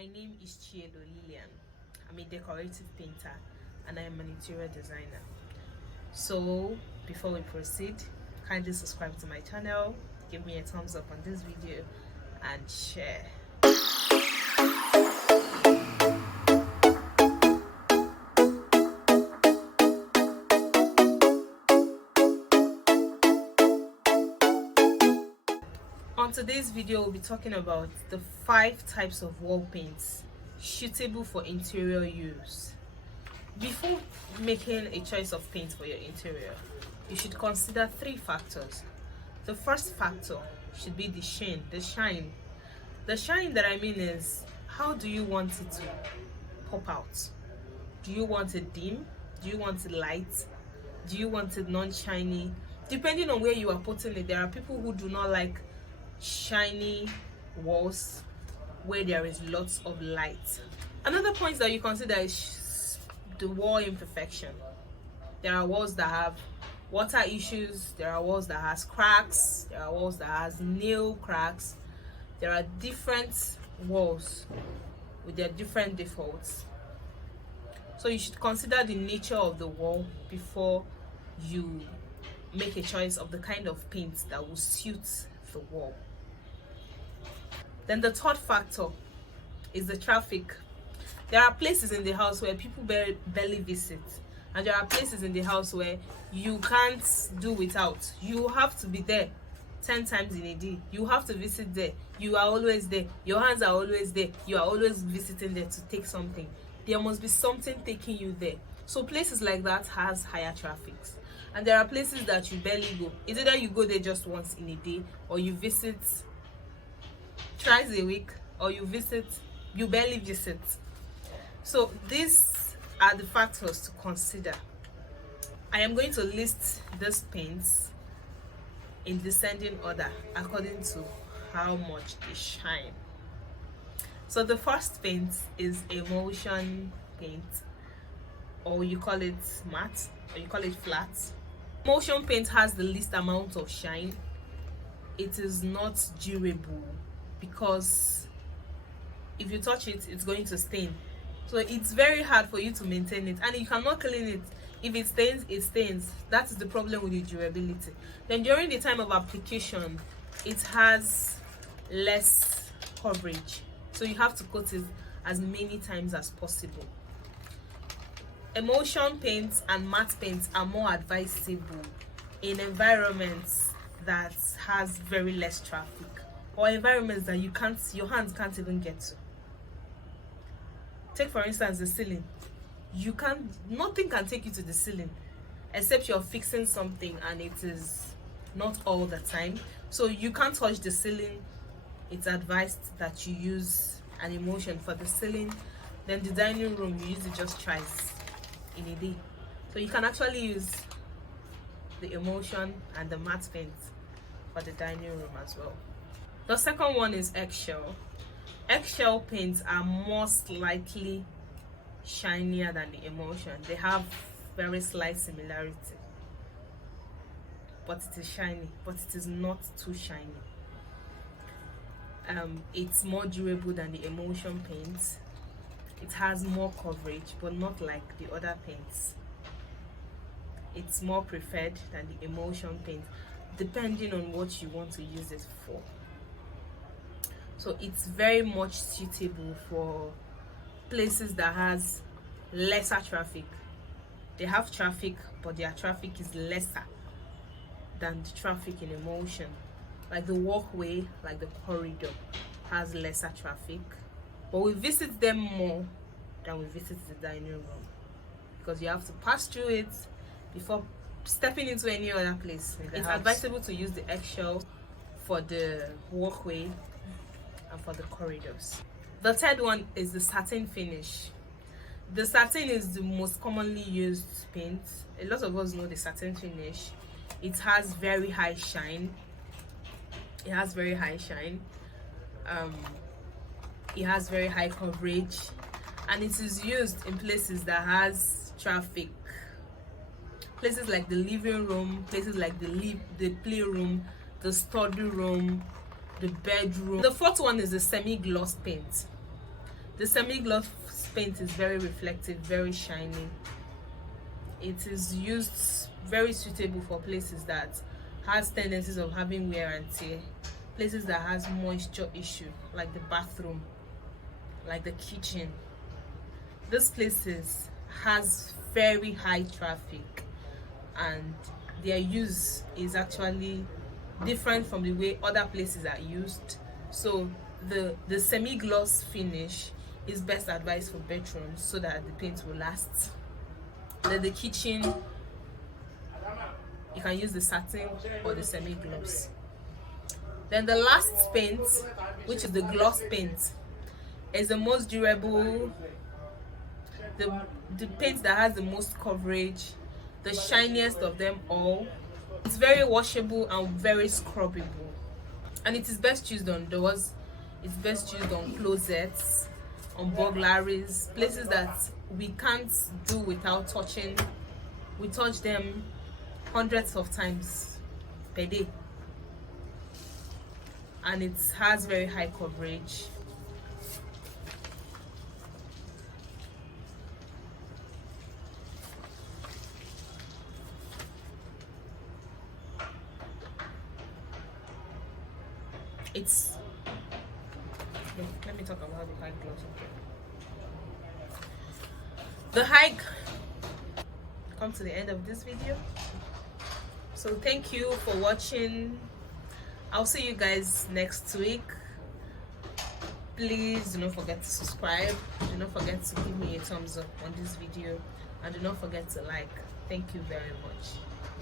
My name is Chielo Lillian. I'm a decorative painter and I am an interior designer. So before we proceed, kindly subscribe to my channel, give me a thumbs up on this video and share. On today's video, we'll be talking about the 5 types of wall paints suitable for interior use. Before making a choice of paint for your interior, you should consider 3 factors. The first factor should be the sheen, the shine. The shine that I mean is, how do you want it to pop out? Do you want it dim? Do you want it light? Do you want it non-shiny? Depending on where you are putting it, there are people who do not like shiny walls where there is lots of light. Another point that you consider is the wall imperfection. There are walls that have water issues, there are walls that has cracks, there are walls that has nail cracks. There are different walls with their different defaults. So you should consider the nature of the wall before you make a choice of the kind of paint that will suit the wall. Then the third factor is the traffic. There are places in the house where people barely visit, and there are places in the house where you can't do without. You have to be there 10 times in a day. You have to visit there. You are always there. Your hands are always there. You are always visiting there to take something. There must be something taking you there. So places like that has higher traffic. And there are places that you barely go. It's either you go there just once in a day, or you visit twice a week, or you barely visit. So these are the factors to consider. I am going to list these paints in descending order according to how much they shine. So the first paint is emulsion paint, or you call it matte, or you call it flat. Emulsion paint has the least amount of shine. It is not durable because if you touch it, it's going to stain. So it's very hard for you to maintain it, and you cannot clean it. If it stains, it stains. That is the problem with the durability. Then during the time of application, it has less coverage, so you have to coat it as many times as possible. Emulsion paints and matte paints are more advisable in environments that has very less traffic, or environments that your hands can't even get to. Take for instance the ceiling. Nothing can take you to the ceiling except you're fixing something, and it is not all the time, so you can't touch the ceiling. It's advised that you use an emulsion for the ceiling. Then the dining room, you use it just twice in a day, so you can actually use the emulsion and the matte paint for the dining room as well. The second one is eggshell. Eggshell paints are more slightly shinier than the emulsion. They have very slight similarity, but it is shiny, but it is not too shiny. It's more durable than the emulsion paints. It has more coverage, but not like the other paints. It's more preferred than the emulsion paint, depending on what you want to use it for. So it's very much suitable for places that has lesser traffic. They have traffic, but their traffic is lesser than the traffic in emulsion. Like the walkway, like the corridor, has lesser traffic, but we visit them more than we visit the dining room, because you have to pass through it before stepping into any other place. It's advisable to use the eggshell for the walkway and for the corridors. The third one is the satin finish. The satin is the most commonly used paint. A lot of us know the satin finish. It has very high shine. It has very high shine. It has very high coverage, and it is used in places that has traffic. Places like the living room, places like the playroom, the study room, the bedroom. The fourth one is the semi-gloss paint. The semi-gloss paint is very reflective, very shiny. It is used very suitable for places that has tendencies of having wear and tear, places that has moisture issue, like the bathroom, like the kitchen. These places has very high traffic, and their use is actually different from the way other places are used. So the semi-gloss finish is best advised for bedrooms so that the paint will last. Then the kitchen, you can use the satin or the semi-gloss. Then the last paint, which is the gloss paint, is the most durable, the paint that has the most coverage, the shiniest of them all. It's very washable and very scrubbable, and it is best used on doors, it's best used on closets, on burglaries, places that we can't do without touching. We touch them hundreds of times per day, and it has very high coverage. It's, let me talk about the high gloss. The high, come to the end of this video. So thank you for watching. I'll see you guys next week. Please do not forget to subscribe, do not forget to give me a thumbs up on this video, and do not forget to like. Thank you very much.